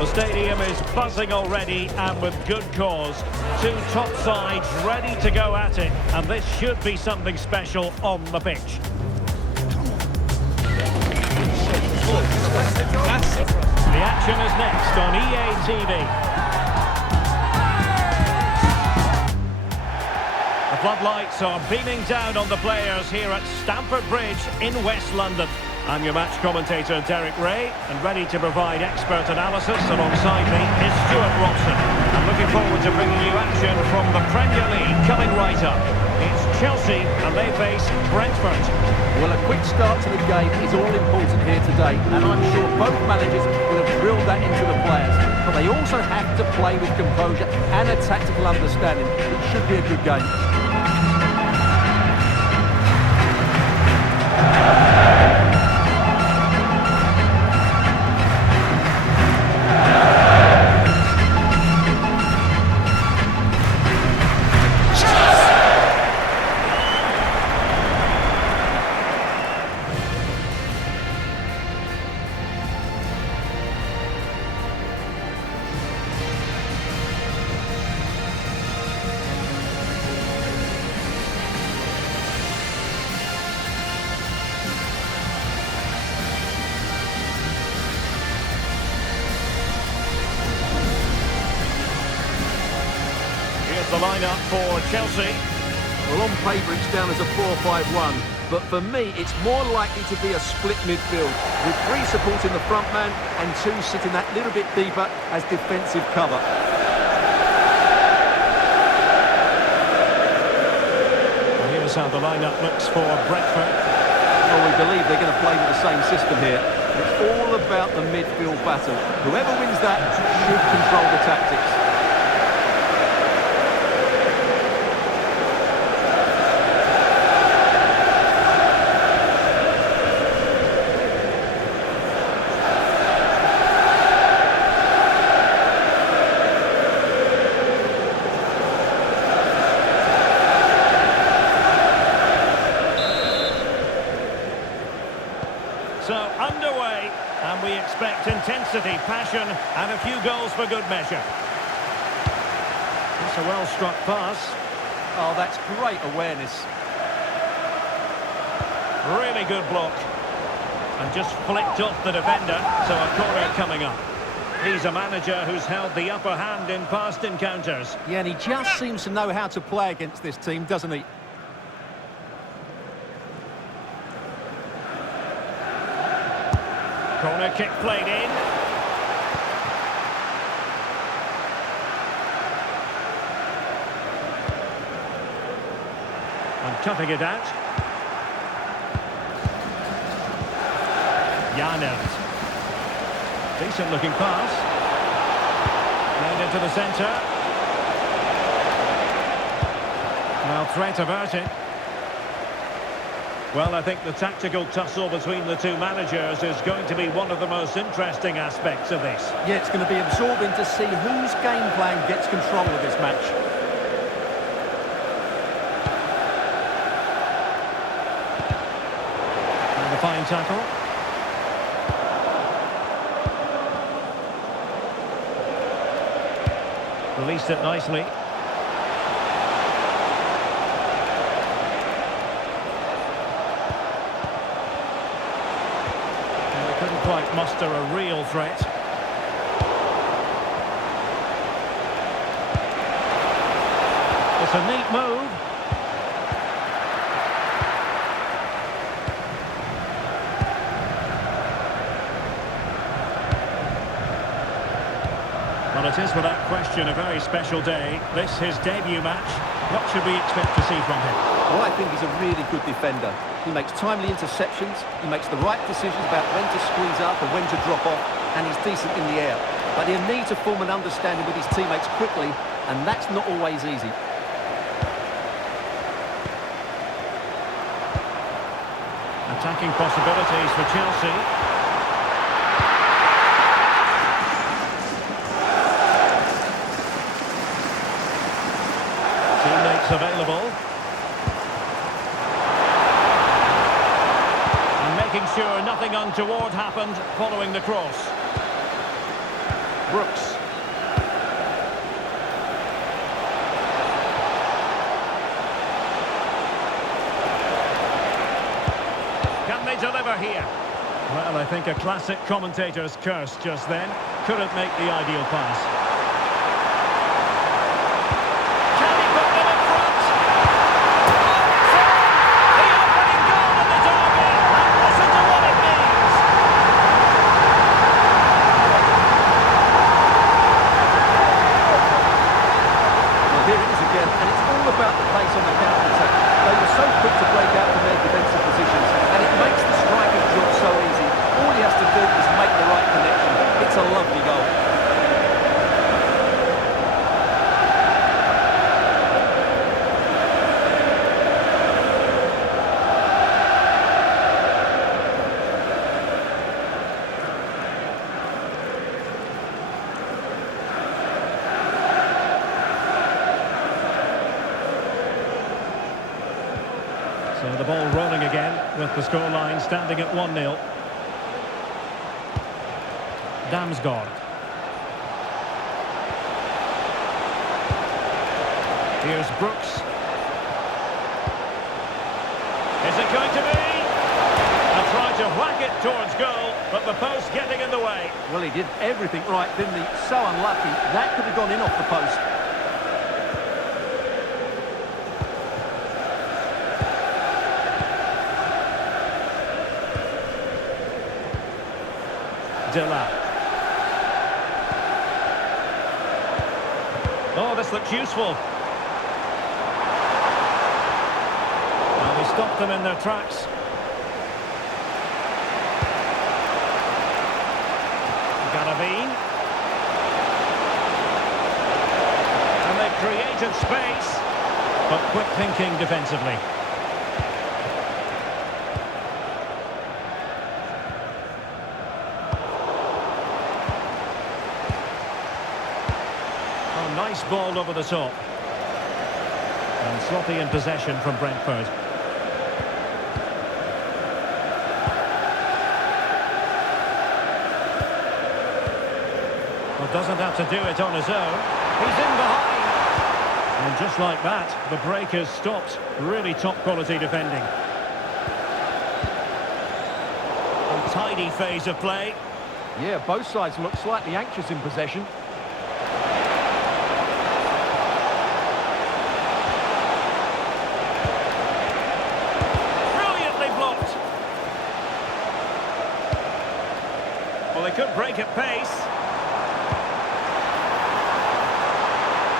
The stadium is buzzing already, and with good cause. Two top sides ready to go at it, and this should be something special on the pitch. The action is next on EA TV. The floodlights are beaming down on the players here at Stamford Bridge in West London. I'm your match commentator, Derek Ray, and ready to provide expert analysis. Alongside me is Stuart Robson. I'm looking forward to bringing you action from the Premier League coming right up. It's Chelsea, and they face Brentford. Well, a quick start to the game is all important here today, and I'm sure both managers will have drilled that into the players. But they also have to play with composure and a tactical understanding. It should be a good game. The lineup for Chelsea. Well, on paper it's down as a 4-5-1, but for me it's more likely to be a split midfield, with three supporting the front man and two sitting that little bit deeper as defensive cover. And here's how the lineup looks for Brentford. Well, we believe they're going to play with the same system here. It's all about the midfield battle. Whoever wins that should control the tactics. So underway, and we expect intensity, passion, and a few goals for good measure. It's a well-struck pass. Oh, that's great awareness. Really good block. And just flicked off the defender, so a corner coming up. He's a manager who's held the upper hand in past encounters. Yeah, and he just seems to know how to play against this team, doesn't he? Corner kick played in. And cutting it out. Janelt. Decent looking pass. Played into the centre. Well, threat averted. Well, I think the tactical tussle between the two managers is going to be one of the most interesting aspects of this. Yeah, it's going to be absorbing to see whose game plan gets control of this match. And a fine tackle. Released it nicely. Couldn't quite muster a real threat. It's a neat move. Well, it is without question a very special day. This his debut match. What should we expect to see from him? Well, I think he's a really good defender. He makes timely interceptions, he makes the right decisions about when to squeeze up and when to drop off, and he's decent in the air. But he'll need to form an understanding with his teammates quickly, and that's not always easy. Attacking possibilities for Chelsea. Teammates available. And making sure nothing untoward happened following the cross. Brooks. Can they deliver here? Well, I think a classic commentator's curse just then. Couldn't make the ideal pass. Can he put them in front? The opening goal of the derby. And listen to what it means. Well, here it is again, and it's all about the pace on the counter-attack. They were so quick to break out from their defensive positions, and it makes the striker's job so easy. All he has to do is make the right connection. It's a lovely goal. So the ball rolling again with the scoreline standing at 1-0. Damsgaard. Here's Brooks. Is it going to be? A try to whack it towards goal, but the post getting in the way. Well, he did everything right, didn't he? So unlucky. That could have gone in off the post. Delap. Oh, this looks useful. Well, they stopped them in their tracks. Garavine. And they've created space, but quick thinking defensively. Nice ball over the top. And sloppy in possession from Brentford. Well, doesn't have to do it on his own. He's in behind. And just like that, the break is stopped. Really top quality defending. Untidy phase of play. Yeah, both sides look slightly anxious in possession. Well, they could break at pace.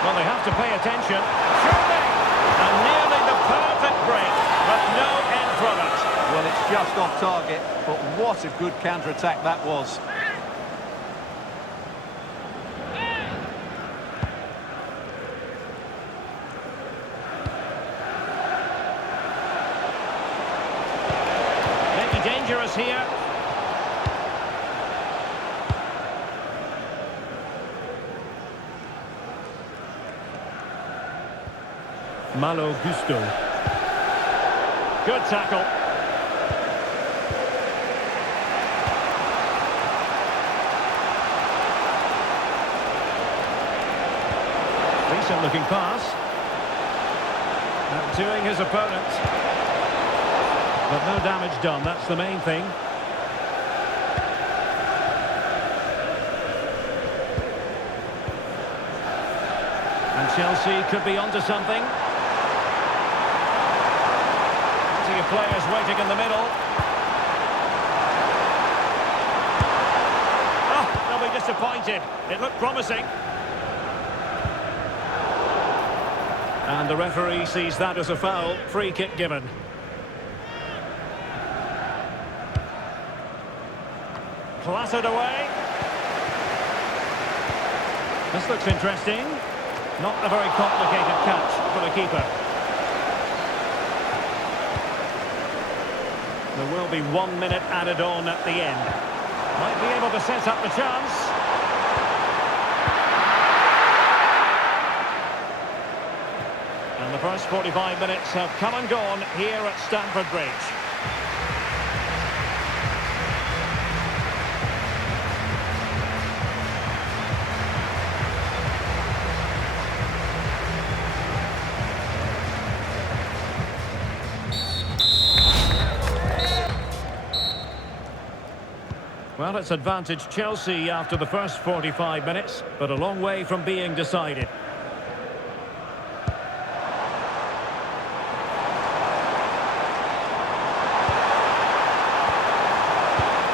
Well, they have to pay attention. Surely! And nearly the perfect break, but no end product. Well, it's just off target, but what a good counter-attack that was. Maybe dangerous here. Malo Gusto. Good tackle. Decent looking pass. Outdoing his opponent. But no damage done, that's the main thing. And Chelsea could be onto something. Of players waiting in the middle. Oh, they'll be disappointed. It looked promising. And the referee sees that as a foul. Free kick given. Clattered away. This looks interesting. Not a very complicated catch for the keeper. There will be 1 minute added on at the end. Might be able to set up the chance. And the first 45 minutes have come and gone here at Stamford Bridge. Well, it's advantage Chelsea after the first 45 minutes, but a long way from being decided.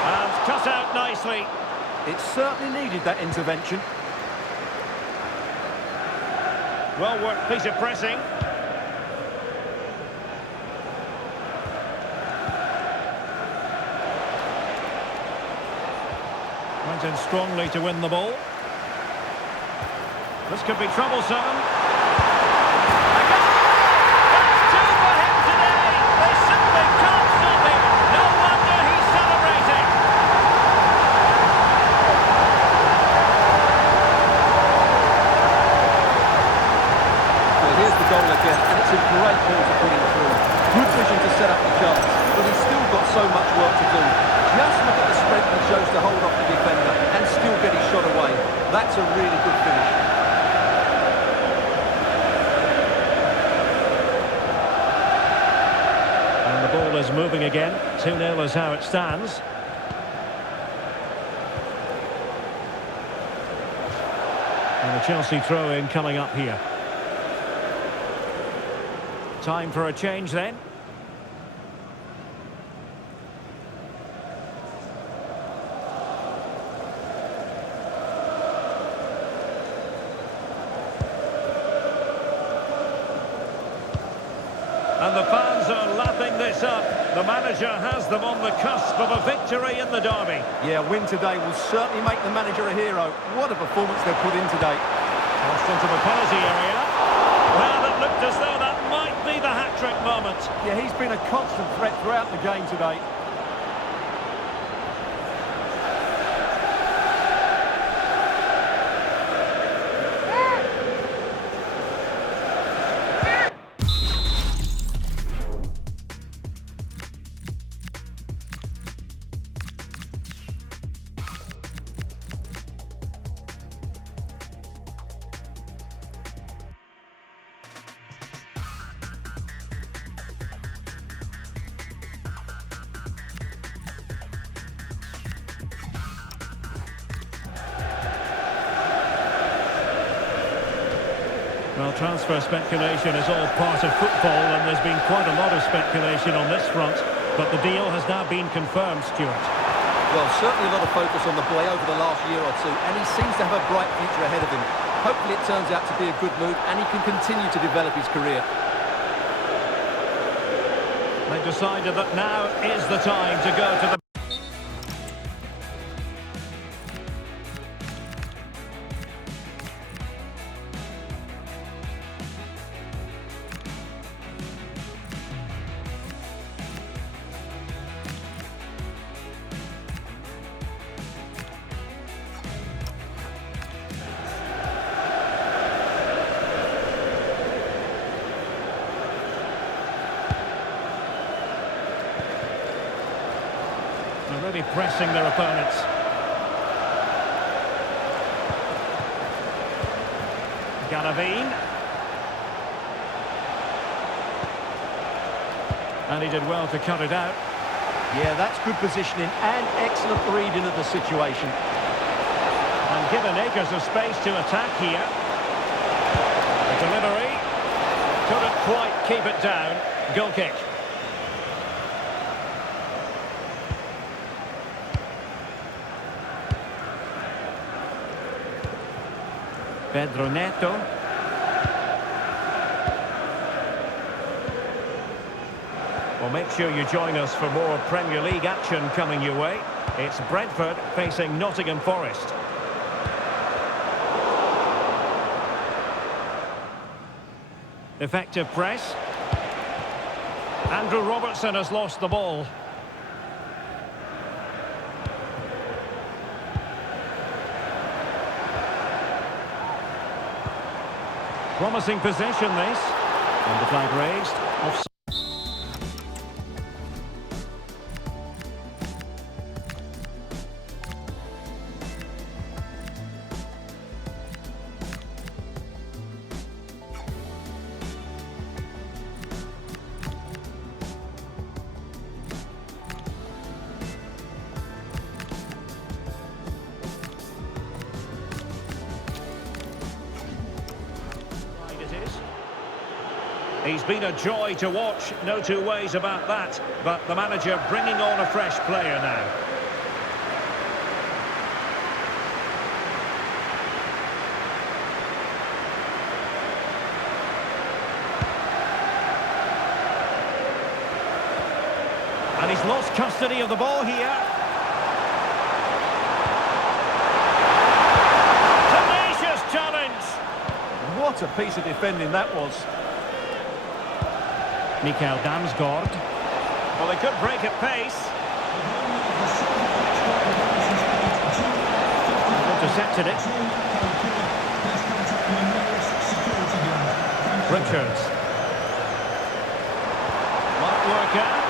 And cut out nicely. It certainly needed that intervention. Well worked piece of pressing. Went in strongly to win the ball. This could be troublesome. A goal! That's two for him today! They simply can't stop him! No wonder he's celebrating! Well, here's the goal again, and it's a great ball to put him through. Good vision to set up the chance, but he's still got so much work to do. Just look at the strength he shows to hold off the defender and still get his shot away. That's a really good finish. And the ball is moving again. 2-0 is how it stands. And the Chelsea throw-in coming up here. Time for a change then. And the fans are lapping this up. The manager has them on the cusp of a victory in the derby. Yeah, a win today will certainly make the manager a hero. What a performance they've put in today. Crossed into the penalty area. Well, it looked as though that might be the hat-trick moment. Yeah, he's been a constant threat throughout the game today. Well, transfer speculation is all part of football, and there's been quite a lot of speculation on this front. But the deal has now been confirmed, Stuart. Well, certainly a lot of focus on the boy over the last year or two, and he seems to have a bright future ahead of him. Hopefully it turns out to be a good move, and he can continue to develop his career. They've decided that now is the time to go to the... They're really pressing their opponents. Galavine. And he did well to cut it out. Yeah, that's good positioning and excellent reading of the situation. And given acres of space to attack here. The delivery. Couldn't quite keep it down. Goal kick. Pedro Neto. Well, make sure you join us for more Premier League action coming your way. It's Brentford facing Nottingham Forest. Effective press. Andrew Robertson has lost the ball. Promising possession, this. And the flag raised. Offside. He's been a joy to watch, no two ways about that. But the manager bringing on a fresh player now. And he's lost custody of the ball here. Tenacious challenge. What a piece of defending that was. Mikael Damsgaard. Well, they could break at pace. Intercepted it. Richards. Might work out.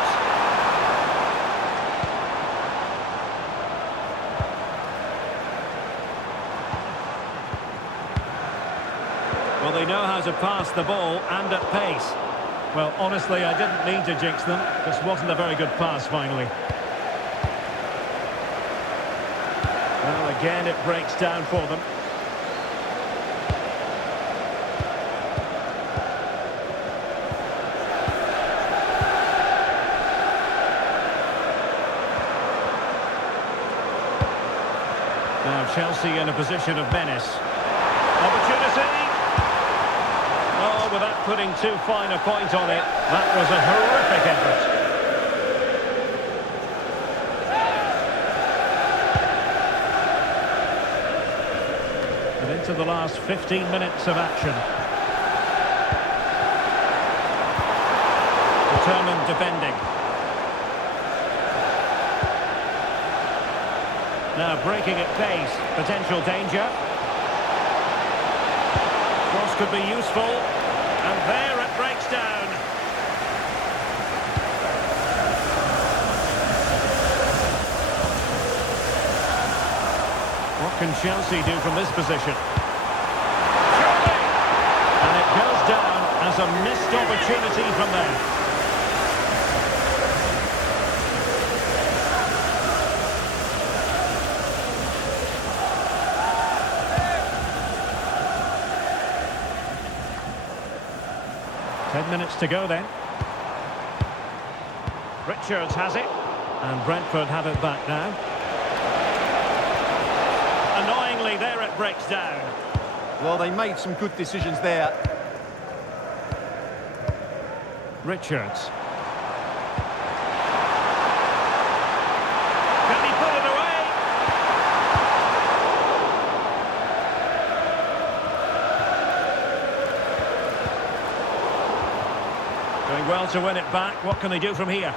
Well, they know how to pass the ball and at pace. Well, honestly, I didn't mean to jinx them. This wasn't a very good pass, finally. Well, again, it breaks down for them. Now, Chelsea in a position of menace. Opportunity! Oh, without putting too fine a point on it, that was a horrific effort. And into the last 15 minutes of action. Determined defending. Now breaking at pace, potential danger. Cross could be useful, and there it breaks down. What can Chelsea do from this position? Surely! And it goes down as a missed opportunity from there. Minutes to go then. Richards has it, and Brentford have it back now. Annoyingly, there it breaks down. Well, they made some good decisions there. Richards. Can he pull it away? Doing well to win it back. What can they do from here?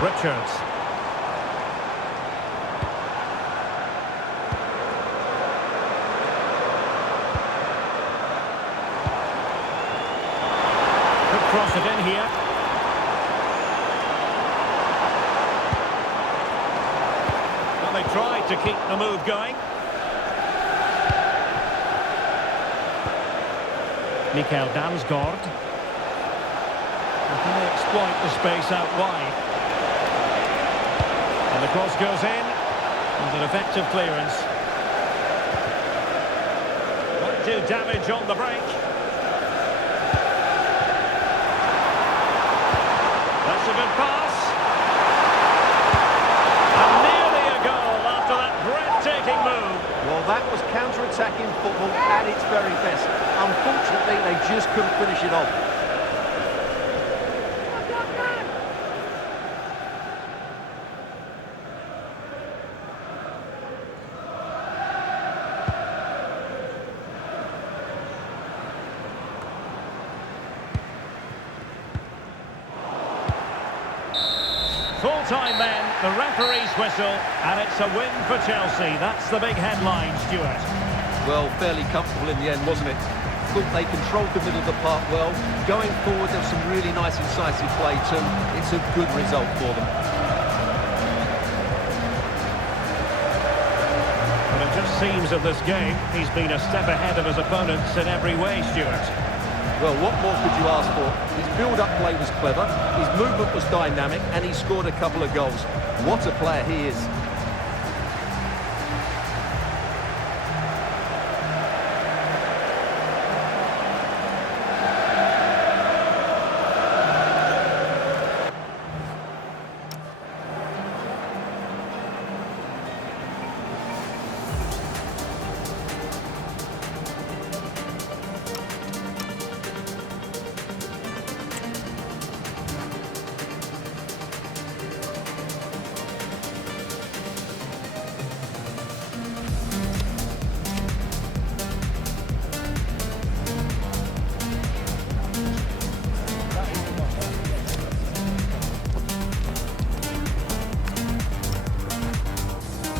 Richards. Could cross it in here. Well, they tried to keep the move going. Mikael Damsgaard. Can they exploit the space out wide? And the cross goes in, and an effective clearance. Might do damage on the break. That's a good pass. And nearly a goal after that breathtaking move. Well, that was counter-attacking football at its very best. Unfortunately, they just couldn't finish it off. Full-time then, the referee's whistle, and it's a win for Chelsea. That's the big headline, Stuart. Well, fairly comfortable in the end, wasn't it? Thought they controlled the middle of the park well. Going forward, there's some really nice incisive play too. It's a good result for them. But it just seems in this game, he's been a step ahead of his opponents in every way, Stuart. Well, what more could you ask for? His build-up play was clever, his movement was dynamic, and he scored a couple of goals. What a player he is.